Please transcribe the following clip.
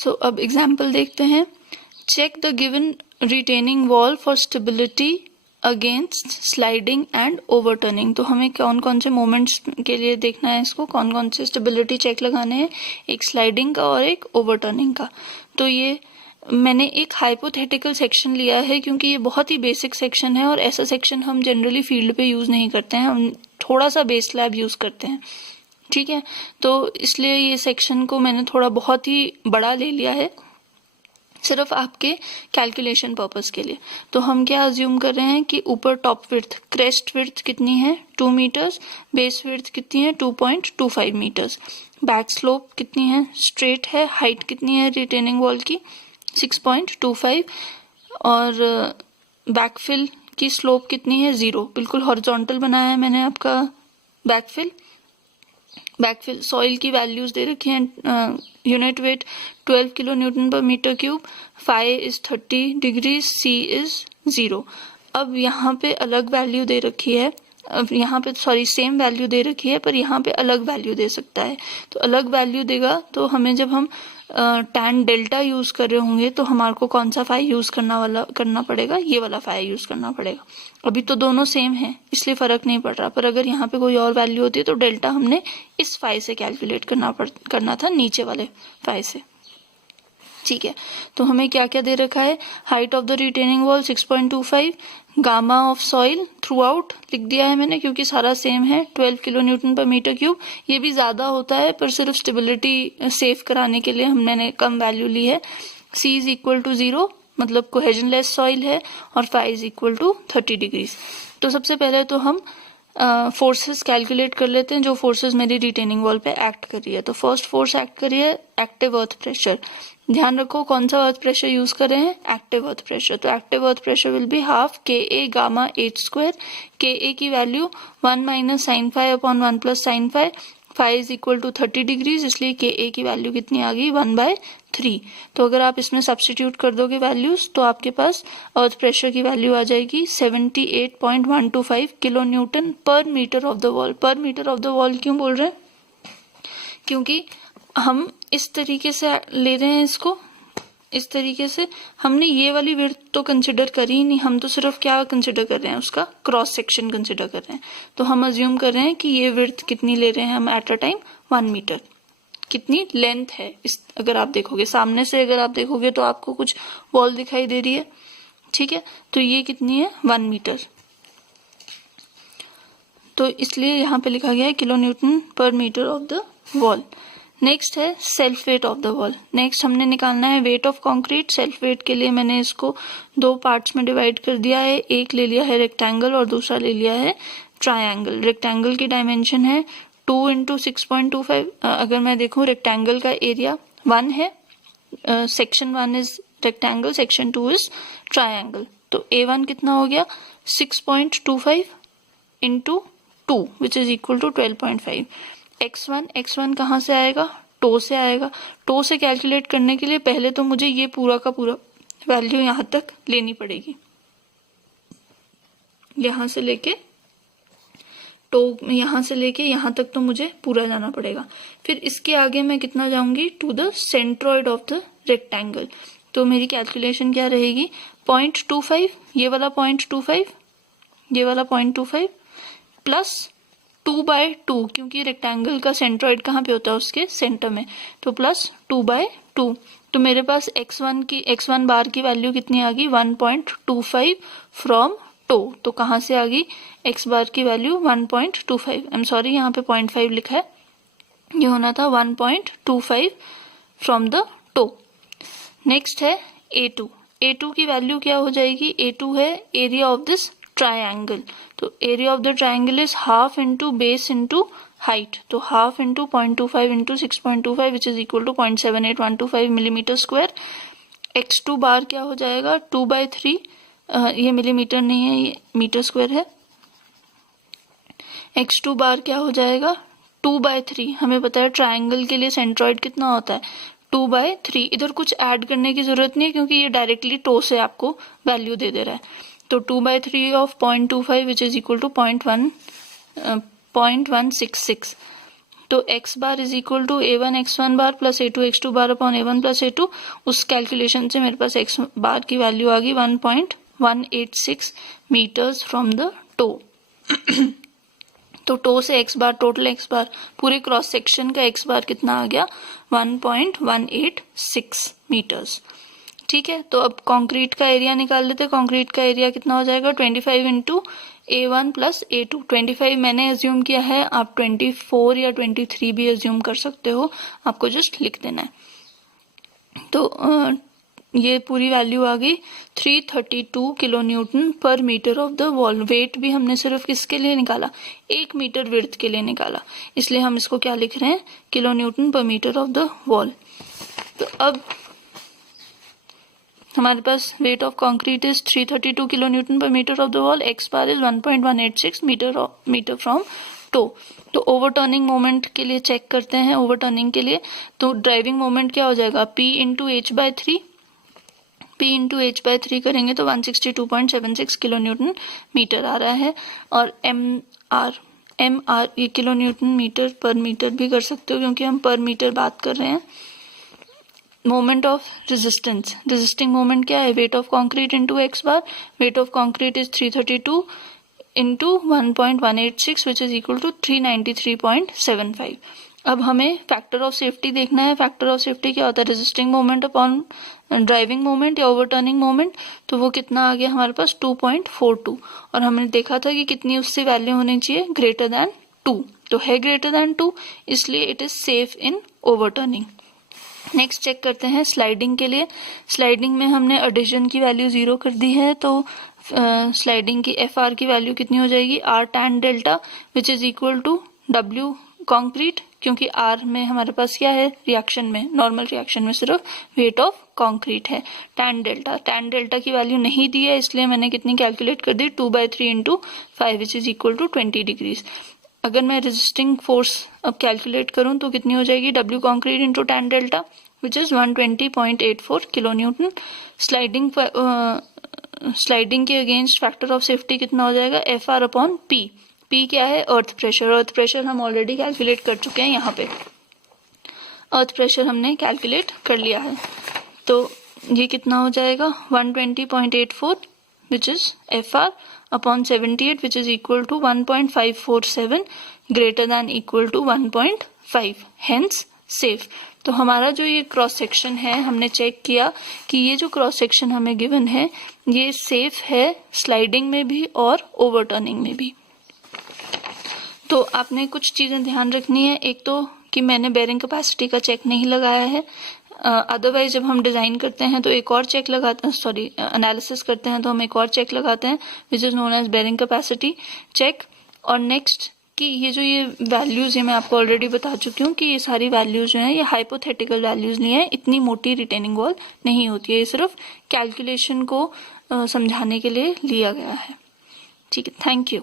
सो अब एग्जाम्पल देखते हैं। Check the given retaining wall for stability against sliding and overturning. तो हमें कौन कौन से मोमेंट्स के लिए देखना है इसको, कौन कौन से स्टेबिलिटी चेक लगाने हैं, एक स्लाइडिंग का और एक ओवरटर्निंग का। तो ये मैंने एक हाइपोथेटिकल सेक्शन लिया है क्योंकि ये बहुत ही बेसिक सेक्शन है और ऐसा सेक्शन हम जनरली फील्ड पे यूज नहीं करते हैं, हम थोड़ा सा बेस स्लैब यूज करते हैं, ठीक है। तो इसलिए ये सेक्शन को मैंने थोड़ा बहुत ही बड़ा ले लिया है सिर्फ आपके कैलकुलेशन पर्पस के लिए। तो हम क्या अज्यूम कर रहे हैं कि ऊपर टॉप विड्थ, क्रेस्ट विड्थ कितनी है 2 मीटर्स, बेस विड्थ कितनी है 2.25 मीटर्स, बैक स्लोप कितनी है, स्ट्रेट है, हाइट कितनी है रिटेनिंग वॉल की 6.25 और बैकफिल की स्लोप कितनी है 0, बिल्कुल हॉरिजॉन्टल बनाया है मैंने आपका बैकफिल। सॉइल की वैल्यूज दे रखी हैं, unit weight 12 kilo newton per metre cube, phi is 30 degree, c is 0। अब यहाँ पे अलग वैल्यू दे रखी है, अब यहाँ पे सेम वैल्यू दे रखी है पर यहाँ पे अलग वैल्यू दे सकता है। तो अलग वैल्यू देगा तो हमें जब हम टैन डेल्टा यूज कर रहे होंगे तो हमारे को कौन सा फाई यूज करना पड़ेगा, ये वाला फाई यूज करना पड़ेगा। अभी तो दोनों सेम है इसलिए फर्क नहीं पड़ रहा, पर अगर यहाँ पे कोई और वैल्यू होती तो डेल्टा हमने इस फाई से कैलकुलेट करना था, नीचे वाले फाई से, ठीक है। तो हमें क्या क्या दे रखा है, height of the retaining wall 6.25, gamma of soil through out लिख दिया है मैंने क्योंकि सारा सेम है 12 kilo newton per metre cube. ये भी ज्यादा होता है पर सिर्फ स्टेबिलिटी सेव कराने के लिए हमने कम वैल्यू ली है। सी इज इक्वल टू 0 मतलब कोहेजनलेस सॉइल है और phi is equal to 30 degrees. तो सबसे पहले तो हम फोर्सेस कैलकुलेट कर लेते हैं जो फोर्सेस मेरी रिटेनिंग वॉल पे एक्ट कर रही है। तो फर्स्ट फोर्स एक्ट कर रही है एक्टिव अर्थ प्रेशर। ध्यान रखो कौन सा अर्थ प्रेशर यूज कर रहे हैं, एक्टिव अर्थ प्रेशर। तो active earth pressure will be half K a gamma h square. K a की value 1 minus sine phi upon 1 plus sine phi, phi is equal to 30 degrees, इसलिए K a की value कितनी आ गई 1/3। तो अगर आप इसमें सब्सटीट्यूट कर दोगे वैल्यूज तो आपके पास अर्थ प्रेशर की वैल्यू आ जाएगी 78.125 kilo newton per metre of the wall. पर मीटर ऑफ द वॉल क्यों बोल रहे हैं, क्योंकि हम इस तरीके से ले रहे हैं इसको, इस तरीके से हमने ये वाली विड्थ तो कंसिडर करी ही नहीं, हम तो सिर्फ क्या कंसिडर कर रहे हैं, उसका क्रॉस सेक्शन कंसिडर कर रहे हैं। तो हम अज्यूम कर रहे हैं कि ये विड्थ कितनी ले रहे हैं हम एट अ टाइम 1 मीटर। कितनी लेंथ है इस, अगर आप देखोगे सामने से, अगर आप देखोगे तो आपको कुछ वॉल दिखाई दे रही है, ठीक है। तो ये कितनी है 1 मीटर, तो इसलिए यहाँ पे लिखा गया है kilo newton per metre of the wall. Next है self weight of the wall. Next हमने निकालना है weight of concrete. Self weight के लिए मैंने इसको 2 पार्ट्स में डिवाइड कर दिया है, एक ले लिया है रेक्टेंगल और दूसरा ले लिया है ट्रायंगल। रेक्टेंगल की डायमेंशन है 2 इंटू 6.25। अगर मैं देखूं रेक्टेंगल का एरिया 1 है, section 1 is rectangle, section 2 is triangle. तो A1 कितना हो गया 6.25 into 2 which is equal to 12.5। x1 कहाँ से आएगा, टो से आएगा। टो से कैलकुलेट करने के लिए पहले तो मुझे ये पूरा का पूरा वैल्यू यहाँ तक लेनी पड़ेगी, यहाँ से लेके टो, यहाँ से लेके यहाँ तक तो मुझे पूरा जाना पड़ेगा। फिर इसके आगे मैं कितना जाऊंगी to the centroid of the rectangle. तो मेरी कैलकुलेशन क्या रहेगी 0.25, ये वाला 0.25, ये वाला 0.25 प्लस 2/2, क्योंकि रेक्टेंगल का सेंट्रॉइड कहाँ पे होता है उसके सेंटर में, तो प्लस 2/2। तो मेरे पास x1 बार की वैल्यू कितनी आ गई 1.25 फ्रॉम टो। तो कहाँ से आ गई x बार की वैल्यू 1.25। आई एम सॉरी यहाँ पे 0.5 लिखा है, ये होना था 1.25 फ्रॉम द टो। नेक्स्ट है A2 की वैल्यू क्या हो जाएगी, A2 है एरिया ऑफ दिस ट्रायंगल। तो area of the triangle is half into base into height. तो half into 0.25 into 6.25 which is equal to 0.78125 millimetre square. x2 bar क्या हो जाएगा 2/3, ये मिलीमीटर नहीं है ये मीटर स्क्वायर है। x2 बार क्या हो जाएगा 2/3। हमें पता है ट्रायंगल के लिए सेंट्रॉइड कितना होता है 2/3। इधर कुछ ऐड करने की जरूरत नहीं है क्योंकि ये डायरेक्टली टो से आपको वैल्यू दे रहा है। तो 2/3 of 0.25 which is equal to 0.166। तो x bar is equal to a1 x1 bar plus a2 x2 bar upon a1 plus a2, उस कैलकुलेशन से मेरे पास x बार की वैल्यू आ गई 1.186 मीटर्स फ्रॉम द टो। तो टो से x बार, टोटल x बार पूरे क्रॉस सेक्शन का x बार कितना आ गया 1.186 मीटर्स। ठीक है, तो अब कंक्रीट का एरिया निकाल लेते हैं। कंक्रीट का एरिया कितना हो जाएगा 25 इंटू a1 प्लस a2। 25 मैंने एज्यूम किया है, आप 24 या 23 भी एज्यूम कर सकते हो, आपको जस्ट लिख देना है। तो ये पूरी वैल्यू आ गई 332 kilo newton per metre of the wall. Weight भी हमने सिर्फ किसके लिए निकाला, 1 मीटर विड्थ के लिए निकाला, इसलिए हम इसको क्या लिख रहे हैं, kilo newton per metre of the wall. तो अब हमारे पास weight of concrete is 332 kilo newton per metre of the wall, x bar is 1.186 metre from toe. तो ओवरटर्निंग मोमेंट के लिए चेक करते हैं, ओवरटर्निंग के लिए तो ड्राइविंग मोमेंट क्या हो जाएगा, P into h by 3, P into h by 3 करेंगे तो 162.76 किलो न्यूटन मीटर आ रहा है। और एम आर ये किलो न्यूटन मीटर पर मीटर भी कर सकते हो, क्योंकि हम पर मीटर बात कर रहे हैं। Moment of resistance, resisting moment क्या है, weight of concrete into x bar. Weight of concrete is 332 into 1.186 which is equal to 393.75। अब हमें फैक्टर ऑफ सेफ्टी देखना है। फैक्टर ऑफ सेफ्टी क्या होता है, resisting moment upon driving moment या ओवरटर्निंग मोमेंट। तो वो कितना आ गया हमारे पास 2.42, और हमने देखा था कि कितनी उससे वैल्यू होनी चाहिए, ग्रेटर देन 2। तो है ग्रेटर देन 2, इसलिए it is safe in overturning. Next check करते हैं स्लाइडिंग के लिए। स्लाइडिंग में हमने एडिशन की वैल्यू 0 कर दी है, तो स्लाइडिंग की एफ आर की वैल्यू कितनी हो जाएगी, R tan delta which is equal to W concrete, क्योंकि आर में हमारे पास क्या है, रिएक्शन में, नॉर्मल रिएक्शन में सिर्फ वेट ऑफ कॉन्क्रीट है। टैन डेल्टा की वैल्यू नहीं दी है, इसलिए मैंने कितनी कैलकुलेट कर दी, 2/3 into 5 which is equal to 20 degrees. अगर मैं रेजिस्टिंग फोर्स अब कैलकुलेट करूं तो कितनी हो जाएगी, W concrete into tan delta which is 120.84 kilo Newton. Sliding के अगेंस्ट फैक्टर ऑफ सेफ्टी कितना हो जाएगा, F R upon P. P क्या है, अर्थ प्रेशर। अर्थ प्रेशर हम ऑलरेडी कैलकुलेट कर चुके हैं, यहाँ पे अर्थ प्रेशर हमने कैलकुलेट कर लिया है। तो ये कितना हो जाएगा 120.84 which is F R upon 78 which is equal to 1.547 greater than equal to 1.5, hence safe. तो हमारा जो ये क्रॉस सेक्शन है, हमने चेक किया कि ये जो क्रॉस सेक्शन हमें गिवन है ये सेफ है स्लाइडिंग में भी और ओवरटर्निंग में भी। तो आपने कुछ चीजें ध्यान रखनी है, एक तो कि मैंने बेयरिंग कैपेसिटी का चेक नहीं लगाया है, अदरवाइज जब हम डिजाइन करते हैं तो एक और चेक लगाते हैं, सॉरी एनालिसिस करते हैं तो हम एक और चेक लगाते हैं which is known as bearing capacity check. और नेक्स्ट कि ये जो ये वैल्यूज है मैं आपको ऑलरेडी बता चुकी हूँ कि ये सारी वैल्यूज जो हैं ये हाइपोथेटिकल वैल्यूज नहीं है, इतनी मोटी रिटेनिंग वॉल नहीं होती है, ये सिर्फ कैलकुलेशन को समझाने के लिए लिया गया है। ठीक है, थैंक यू।